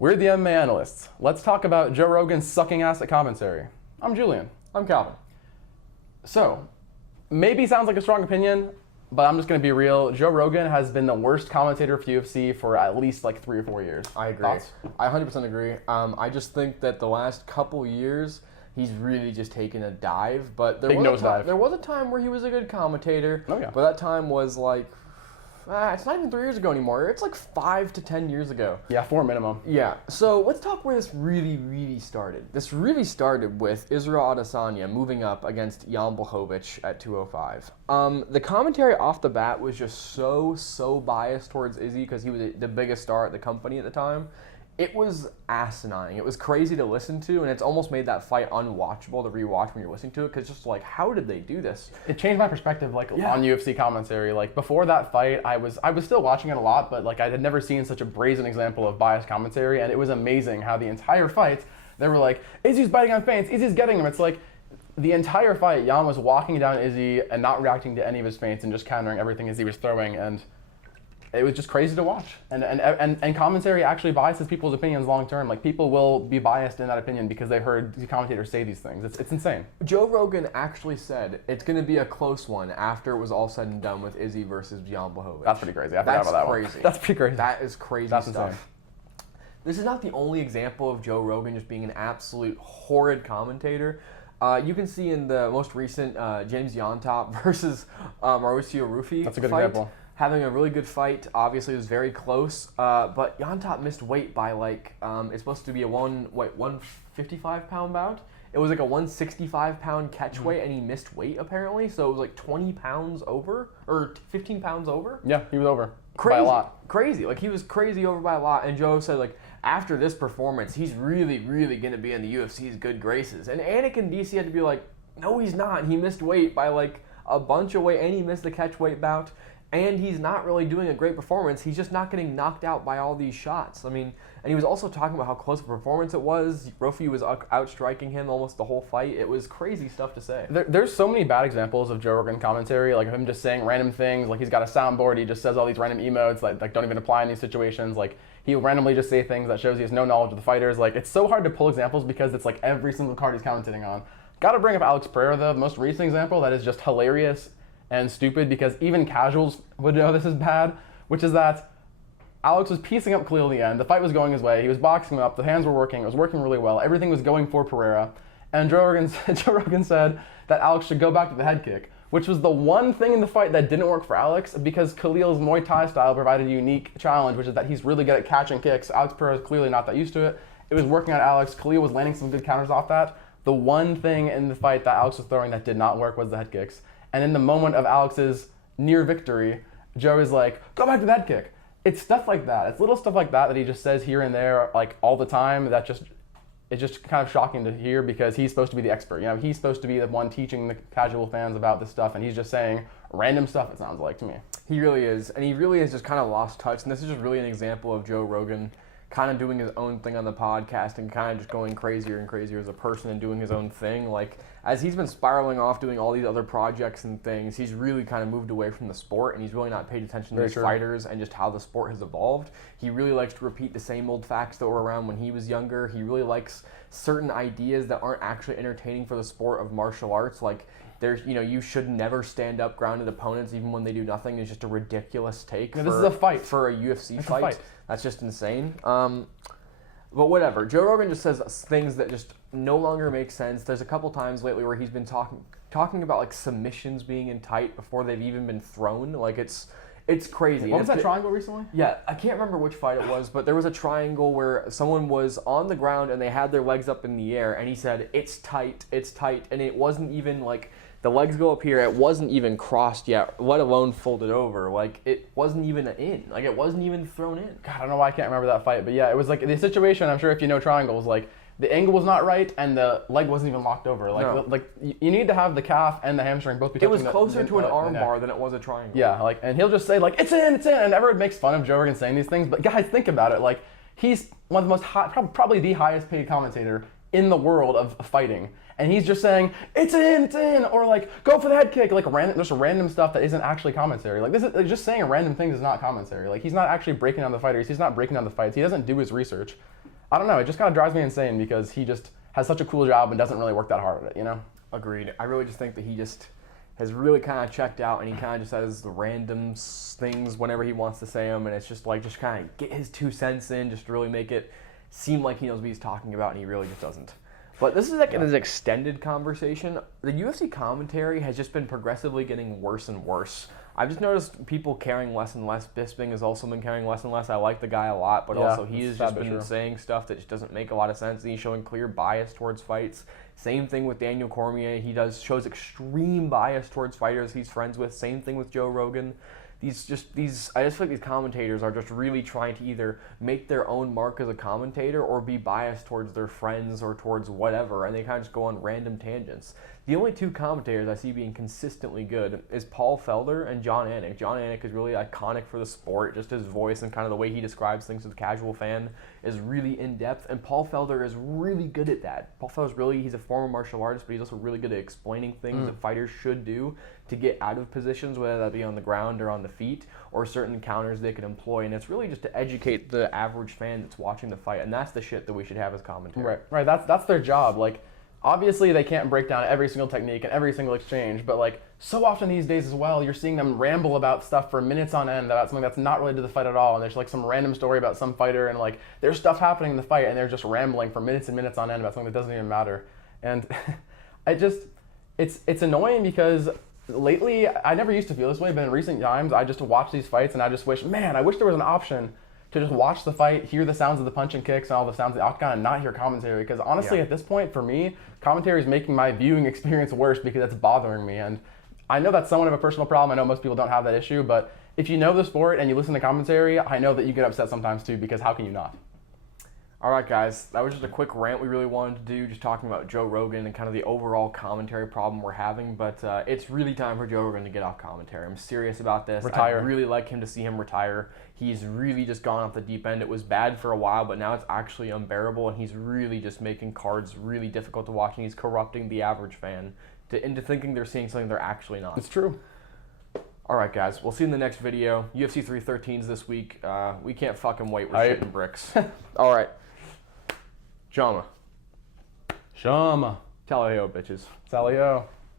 We're the MMA analysts. Let's talk about Joe Rogan's sucking ass at commentary. I'm Julian. I'm Calvin. So, maybe sounds like a strong opinion, but I'm just going to be real. Joe Rogan has been the worst commentator for UFC for at least like 3 or 4 years. I agree. Thoughts? I 100% agree. I just think that the last couple years, he's really just taken a dive. But there was a time where he was a good commentator. Oh, yeah. But that time was like, it's not even 3 years ago anymore. It's like 5 to 10 years ago. Yeah, 4 minimum. Yeah. So let's talk where this really started. This really started with Israel Adesanya moving up against Jan Blachowicz at 205. The commentary off the bat was just so biased towards Izzy because he was the biggest star at the company at the time. It was asinine. It was crazy to listen to, and it's almost made that fight unwatchable to rewatch when you're listening to it, because just like, how did they do this? It changed my perspective on UFC commentary. Like, before that fight, I was still watching it a lot, but like I had never seen such a brazen example of biased commentary, and it was amazing how the entire fight, they were like, Izzy's biting on feints, Izzy's getting him. It's like, the entire fight, Jan was walking down Izzy and not reacting to any of his feints and just countering everything Izzy was throwing, and it was just crazy to watch. And commentary actually biases people's opinions long term. Like, people will be biased in that opinion because they heard the commentators say these things. It's insane. Joe Rogan actually said it's going to be a close one after it was all said and done with Izzy versus Jan Blachowicz. That's pretty crazy. I forgot about that one. That's pretty crazy. That is crazy That's stuff. Insane. This is not the only example of Joe Rogan just being an absolute horrid commentator. You can see in the most recent James Yontop versus Mauricio Rufy That's a good fight, example. Having a really good fight. Obviously, it was very close, but Yontop missed weight by like it's supposed to be a 155 pound bout. It was like a 165 pound catch weight, and he missed weight apparently. So it was like 20 pounds over or 15 pounds over. Yeah, he was over Crazy, by a lot. Crazy, like he was crazy over by a lot. And Joe said like, after this performance, he's really going to be in the UFC's good graces. And Anik and DC had to be like, no, he's not. He missed weight by like a bunch of weight, and he missed the catch weight bout. And he's not really doing a great performance. He's just not getting knocked out by all these shots. I mean, and he was also talking about how close a performance it was. Rofi was outstriking him almost the whole fight. It was crazy stuff to say. There's so many bad examples of Joe Rogan commentary, like him just saying random things. Like, he's got a soundboard. He just says all these random emotes like don't even apply in these situations. Like, he'll randomly just say things that shows he has no knowledge of the fighters. Like, it's so hard to pull examples because it's like every single card he's commentating on. Got to bring up Alex Pereira, though, the most recent example that is just hilarious and stupid, because even casuals would know this is bad, which is that Alex was piecing up Khalil in the end. The fight was going his way. He was boxing him up. The hands were working. It was working really well. Everything was going for Pereira. And Joe Rogan said that Alex should go back to the head kick, which was the one thing in the fight that didn't work for Alex, because Khalil's Muay Thai style provided a unique challenge, which is that he's really good at catching kicks. Alex Pereira is clearly not that used to it. It was working on Alex. Khalil was landing some good counters off that. The one thing in the fight that Alex was throwing that did not work was the head kicks. And in the moment of Alex's near victory, Joe is like, go back to that kick. It's stuff like that. It's little stuff like that he just says here and there, like all the time, that it's just kind of shocking to hear, because he's supposed to be the expert. You know, he's supposed to be the one teaching the casual fans about this stuff, and he's just saying random stuff, it sounds like to me. He really is. And he really has just kind of lost touch. And this is just really an example of Joe Rogan kind of doing his own thing on the podcast and kind of just going crazier and crazier as a person and doing his own thing. Like, as he's been spiraling off doing all these other projects and things, he's really kind of moved away from the sport, and he's really not paid attention to these fighters and just how the sport has evolved. He really likes to repeat the same old facts that were around when he was younger. He really likes certain ideas that aren't actually entertaining for the sport of martial arts. Like, there's, you should never stand up grounded opponents even when they do nothing. It's just a ridiculous take. This is a fight. For a UFC fight. That's just insane. But whatever. Joe Rogan just says things that just no longer make sense. There's a couple times lately where he's been talking about like submissions being in tight before they've even been thrown. Like, it's crazy. What was that triangle recently? Yeah, I can't remember which fight it was, but there was a triangle where someone was on the ground and they had their legs up in the air, and he said, it's tight, and it wasn't even like, the legs go up here, it wasn't even crossed yet, let alone folded over. Like, it wasn't even in. Like, it wasn't even thrown in. God, I don't know why I can't remember that fight, but yeah, it was like the situation, I'm sure if you know triangles, like, the angle was not right, and the leg wasn't even locked over. Like, no. Like you need to have the calf and the hamstring both be touching. It was closer to an arm bar than it was a triangle. Yeah, like, and he'll just say like, it's in, and everyone makes fun of Joe Rogan saying these things, but guys, think about it. Like, he's one of the most probably the highest paid commentator in the world of fighting, and he's just saying it's in, or like go for the head kick, like random stuff that isn't actually commentary. Like, this is just saying random things is not commentary. Like, he's not actually breaking down the fighters. He's not breaking down the fights. He doesn't do his research. I don't know. It just kind of drives me insane because he just has such a cool job and doesn't really work that hard at it, you know? Agreed. I really just think that he just has really kind of checked out, and he kind of just says the random things whenever he wants to say them, and it's just like just kind of get his 2 cents in, just to really make it seem like he knows what he's talking about, and he really just doesn't. But this is like an extended conversation. The UFC commentary has just been progressively getting worse and worse. I've just noticed people caring less and less. Bisping has also been caring less and less. I like the guy a lot, but also he has just been saying stuff that just doesn't make a lot of sense. And he's showing clear bias towards fights. Same thing with Daniel Cormier. He shows extreme bias towards fighters he's friends with. Same thing with Joe Rogan. I just feel like these commentators are just really trying to either make their own mark as a commentator or be biased towards their friends or towards whatever, and they kind of just go on random tangents. The only 2 commentators I see being consistently good is Paul Felder and John Anik. John Anik is really iconic for the sport. Just his voice and kind of the way he describes things to the casual fan is really in-depth, and Paul Felder is really good at that. Paul Felder's he's a former martial artist, but he's also really good at explaining things that fighters should do to get out of positions, whether that be on the ground or on the feet, or certain counters they could employ. And it's really just to educate the average fan that's watching the fight, and that's the shit that we should have as commentary. Right. That's their job. Like, obviously they can't break down every single technique and every single exchange, but like so often these days as well, you're seeing them ramble about stuff for minutes on end about something that's not related to the fight at all, and there's like some random story about some fighter, and like there's stuff happening in the fight, and they're just rambling for minutes and minutes on end about something that doesn't even matter. And it's annoying because lately, I never used to feel this way, but in recent times, I just watch these fights and I just wish, man, I wish there was an option to just watch the fight, hear the sounds of the punch and kicks and all the sounds of the octagon, and not hear commentary. Because honestly, at this point, for me, commentary is making my viewing experience worse because it's bothering me. And I know that's somewhat of a personal problem. I know most people don't have that issue, but if you know the sport and you listen to commentary, I know that you get upset sometimes too, because how can you not? All right, guys, that was just a quick rant we really wanted to do, just talking about Joe Rogan and kind of the overall commentary problem we're having. But it's really time for Joe Rogan to get off commentary. I'm serious about this. Retire. I'd really like him to see him retire. He's really just gone off the deep end. It was bad for a while, but now it's actually unbearable, and he's really just making cards really difficult to watch, and he's corrupting the average fan into thinking they're seeing something they're actually not. It's true. All right, guys, we'll see you in the next video. UFC 313's this week. We can't fucking wait. We're shitting bricks. All right. Shama. Shama. Talahio, bitches. Salio.